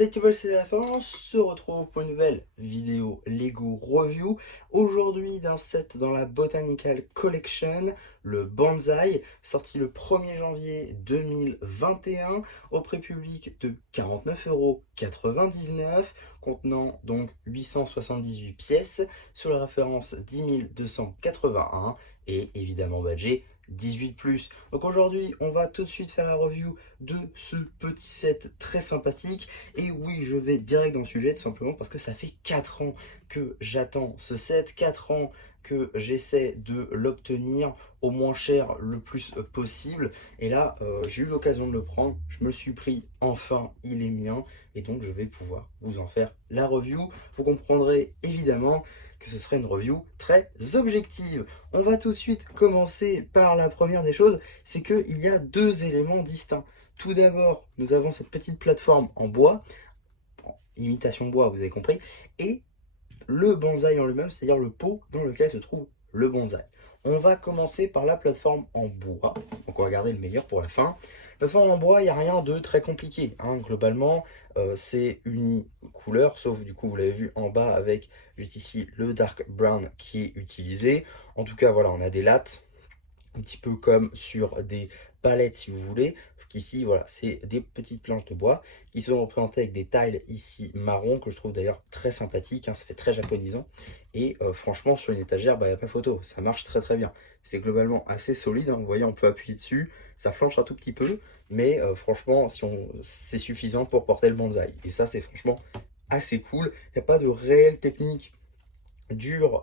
C'est Keball, c'est la fin, on se retrouve pour une nouvelle vidéo Lego Review. Aujourd'hui d'un set dans la Botanical Collection, le Banzai, sorti le 1er janvier 2021 au prix public de 49,99 €, contenant donc 878 pièces sur la référence 10 281 et évidemment badgé 18+. Donc aujourd'hui, on va tout de suite faire la review de ce petit set très sympathique. Et oui, je vais direct dans le sujet, tout simplement parce que ça fait 4 ans que j'attends ce set, 4 ans que j'essaie de l'obtenir au moins cher le plus possible. Et là, j'ai eu l'occasion de le prendre, je me le suis pris, enfin, il est mien. Et donc, je vais pouvoir vous en faire la review. Vous comprendrez évidemment que ce serait une review très objective. On va tout de suite commencer par la première des choses, c'est qu'il y a deux éléments distincts. Tout d'abord, nous avons cette petite plateforme en bois, imitation bois, vous avez compris, et le bonsaï en lui-même, c'est-à-dire le pot dans lequel se trouve le bonsaï. On va commencer par la plateforme en bois, donc on va garder le meilleur pour la fin. La plateforme en bois, il n'y a rien de très compliqué, hein. Globalement, c'est une couleur, sauf du coup, vous l'avez vu en bas avec juste ici le dark brown qui est utilisé. En tout cas, voilà, on a des lattes, un petit peu comme sur des palettes si vous voulez. Qu'ici, voilà, c'est des petites planches de bois qui sont représentées avec des tiles ici marron, que je trouve d'ailleurs très sympathique, hein, ça fait très japonisant. Et franchement, sur une étagère, il n'y a pas photo, ça marche très très bien. C'est globalement assez solide, hein, vous voyez, on peut appuyer dessus, ça flanche un tout petit peu, mais franchement, c'est suffisant pour porter le bonsaï. Et ça, c'est franchement assez cool. Il n'y a pas de réelle technique dure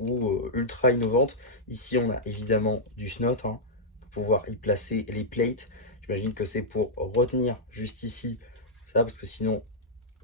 ou ultra innovante. Ici, on a évidemment du snot, hein, pour pouvoir y placer les plates. J'imagine que c'est pour retenir juste ici ça, parce que sinon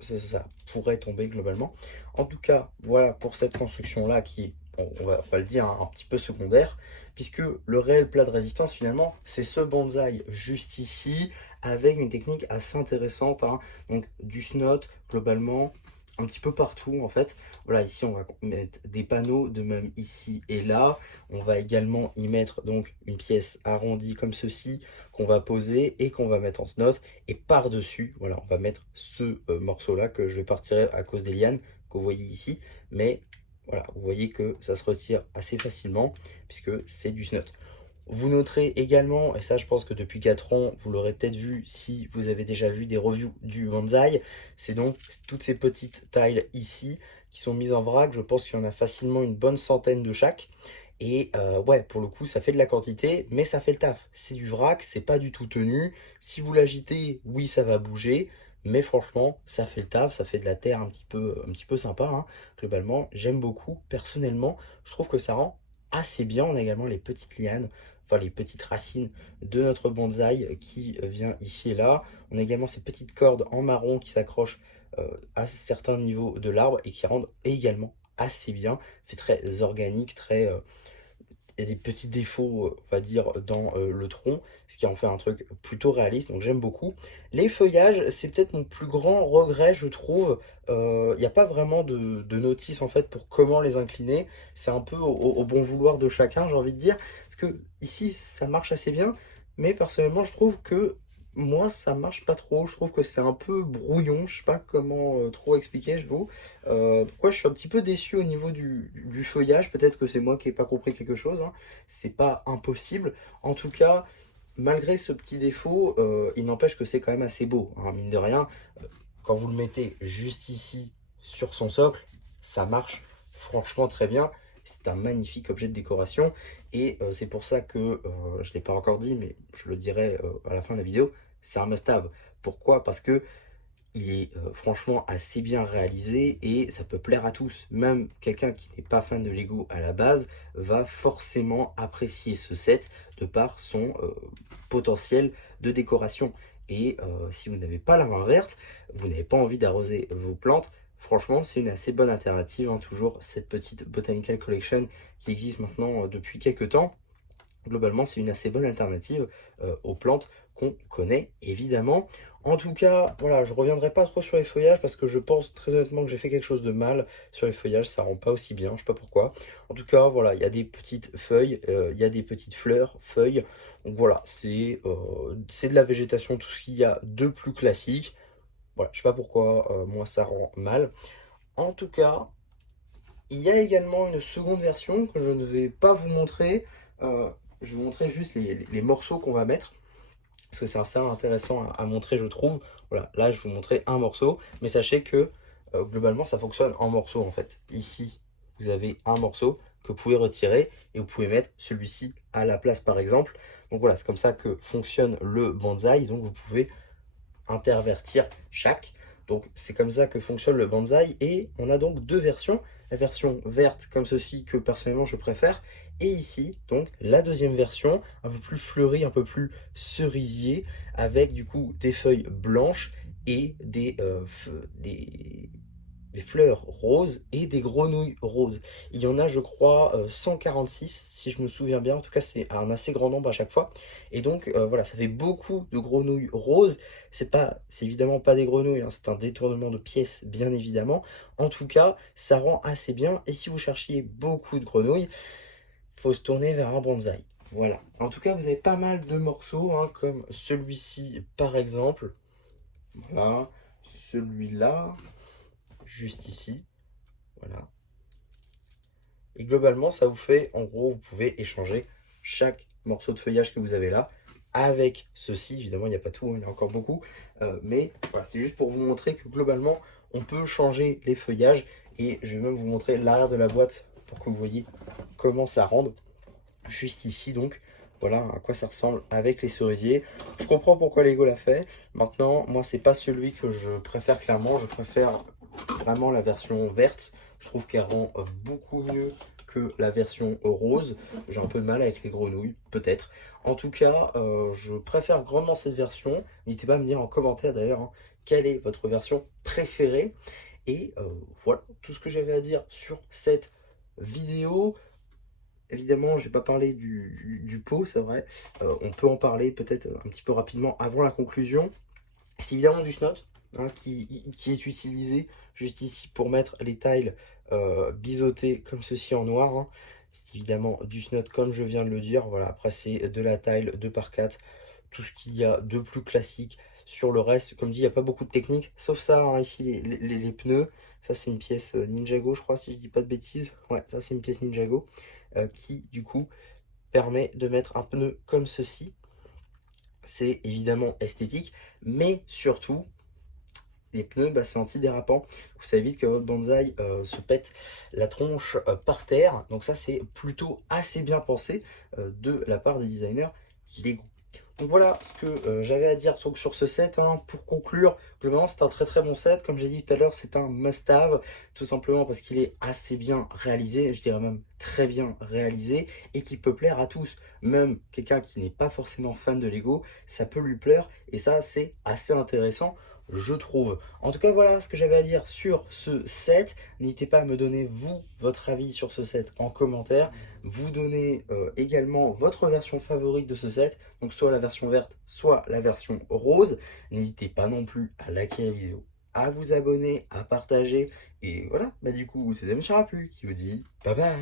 ça pourrait tomber globalement. En tout cas, voilà pour cette construction-là qui est, bon, on va le dire, hein, un petit peu secondaire, puisque le réel plat de résistance, finalement, c'est ce bonsaï juste ici, avec une technique assez intéressante, hein. Donc du snot, globalement, un petit peu partout en fait. Voilà, ici on va mettre des panneaux, de même ici et là. On va également y mettre donc une pièce arrondie comme ceci, qu'on va poser et qu'on va mettre en snot. Et par-dessus, voilà, on va mettre ce morceau-là que je vais partir à cause des lianes que vous voyez ici. Mais voilà, vous voyez que ça se retire assez facilement puisque c'est du snot. Vous noterez également, et ça je pense que depuis 4 ans, vous l'aurez peut-être vu si vous avez déjà vu des reviews du bonsaï, c'est donc toutes ces petites tiles ici qui sont mises en vrac. Je pense qu'il y en a facilement une bonne centaine de chaque. Et ouais, pour le coup, ça fait de la quantité, mais ça fait le taf. C'est du vrac, c'est pas du tout tenu. Si vous l'agitez, oui, ça va bouger. Mais franchement, ça fait le taf, ça fait de la terre un petit peu sympa, hein. Globalement, j'aime beaucoup. Personnellement, je trouve que ça rend assez bien. On a également les petites lianes, enfin les petites racines de notre bonsaï qui vient ici et là. On a également ces petites cordes en marron qui s'accrochent à certains niveaux de l'arbre et qui rendent également assez bien. Fait très organique, très il y a des petits défauts, on va dire, dans le tronc, ce qui en fait un truc plutôt réaliste, donc j'aime beaucoup. Les feuillages, c'est peut-être mon plus grand regret, je trouve. Il n'y a pas vraiment de notice, en fait, pour comment les incliner. C'est un peu au bon vouloir de chacun, j'ai envie de dire. Parce que ici, ça marche assez bien, mais personnellement, je trouve que moi, ça marche pas trop. Je trouve que c'est un peu brouillon, je sais pas comment trop expliquer, je vous. Donc ouais, je suis un petit peu déçu au niveau du feuillage. Peut-être que c'est moi qui n'ai pas compris quelque chose, hein. C'est pas impossible. En tout cas, malgré ce petit défaut, il n'empêche que c'est quand même assez beau, hein, mine de rien. Quand vous le mettez juste ici sur son socle, ça marche franchement très bien. C'est un magnifique objet de décoration. Et c'est pour ça que, je ne l'ai pas encore dit, mais je le dirai à la fin de la vidéo, c'est un must-have. Pourquoi? Parce que il est franchement assez bien réalisé et ça peut plaire à tous. Même quelqu'un qui n'est pas fan de Lego à la base va forcément apprécier ce set de par son potentiel de décoration. Et si vous n'avez pas la main verte, vous n'avez pas envie d'arroser vos plantes, franchement c'est une assez bonne alternative, hein. Toujours cette petite Botanical Collection qui existe maintenant depuis quelques temps. Globalement, c'est une assez bonne alternative aux plantes qu'on connaît évidemment. En tout cas, voilà, je ne reviendrai pas trop sur les feuillages parce que je pense très honnêtement que j'ai fait quelque chose de mal sur les feuillages, ça rend pas aussi bien, je sais pas pourquoi. En tout cas, voilà, il y a des petites feuilles, il y a des petites fleurs, feuilles. Donc voilà, c'est de la végétation, tout ce qu'il y a de plus classique. Voilà, je sais pas pourquoi, moi ça rend mal. En tout cas, il y a également une seconde version que je ne vais pas vous montrer. Euh, je vais vous montrer juste les morceaux qu'on va mettre. Parce que c'est assez intéressant à montrer, je trouve. Voilà, là, je vais vous montrer un morceau. Mais sachez que, globalement, ça fonctionne en morceaux, en fait. Ici, vous avez un morceau que vous pouvez retirer. Et vous pouvez mettre celui-ci à la place, par exemple. Donc voilà, c'est comme ça que fonctionne le bonsaï. Donc vous pouvez intervertir chaque. Donc c'est comme ça que fonctionne le bonsaï. Et on a donc deux versions. La version verte comme ceci que personnellement je préfère. Et ici, donc la deuxième version, un peu plus fleurie, un peu plus cerisier, avec du coup des feuilles blanches et des fleurs roses et des grenouilles roses. Il y en a, je crois, 146, si je me souviens bien. En tout cas, c'est un assez grand nombre à chaque fois. Et donc, voilà, ça fait beaucoup de grenouilles roses. C'est évidemment pas des grenouilles, hein, c'est un détournement de pièces, bien évidemment. En tout cas, ça rend assez bien. Et si vous cherchiez beaucoup de grenouilles, faut se tourner vers un bonsaï. Voilà. En tout cas, vous avez pas mal de morceaux, hein, comme celui-ci, par exemple. Voilà. Celui-là, juste ici. Voilà. Et globalement, ça vous fait, en gros, vous pouvez échanger chaque morceau de feuillage que vous avez là avec ceci. Évidemment, il n'y a pas tout, hein, il y a encore beaucoup. Mais voilà, c'est juste pour vous montrer que globalement, on peut changer les feuillages. Et je vais même vous montrer l'arrière de la boîte pour que vous voyez comment ça rend. Juste ici, donc, voilà à quoi ça ressemble avec les cerisiers. Je comprends pourquoi Lego l'a fait. Maintenant, moi, c'est pas celui que je préfère clairement. Je préfère vraiment la version verte. Je trouve qu'elle rend beaucoup mieux que la version rose. J'ai un peu de mal avec les grenouilles, peut-être. En tout cas, je préfère grandement cette version. N'hésitez pas à me dire en commentaire d'ailleurs, hein, quelle est votre version préférée. Et voilà tout ce que j'avais à dire sur cette vidéo. Évidemment, je n'ai pas parlé du pot, c'est vrai. On peut en parler peut-être un petit peu rapidement avant la conclusion. C'est évidemment du snot, hein, qui est utilisé juste ici pour mettre les tiles biseautées comme ceci en noir, hein. C'est évidemment du snot comme je viens de le dire. Voilà, après c'est de la tile 2x4, tout ce qu'il y a de plus classique. Sur le reste, comme dit, il n'y a pas beaucoup de techniques, sauf ça, hein, ici les pneus. Ça c'est une pièce Ninjago, je crois, si je dis pas de bêtises. Ouais, ça c'est une pièce Ninjago qui du coup permet de mettre un pneu comme ceci. C'est évidemment esthétique, mais surtout, les pneus, bah, c'est antidérapant. Ça évite que votre bonsaï se pète la tronche par terre. Donc ça, c'est plutôt assez bien pensé de la part des designers Lego. Donc voilà ce que j'avais à dire sur ce set, hein. Pour conclure, globalement c'est un très très bon set. Comme j'ai dit tout à l'heure, c'est un must-have, tout simplement parce qu'il est assez bien réalisé, je dirais même très bien réalisé, et qui peut plaire à tous. Même quelqu'un qui n'est pas forcément fan de Lego, ça peut lui plaire, et ça c'est assez intéressant, je trouve. En tout cas, voilà ce que j'avais à dire sur ce set. N'hésitez pas à me donner, vous, votre avis sur ce set en commentaire. Vous donnez également votre version favorite de ce set. Donc soit la version verte, soit la version rose. N'hésitez pas non plus à liker la vidéo, à vous abonner, à partager. Et voilà, bah du coup, c'est Zemcharapu qui vous dit bye bye.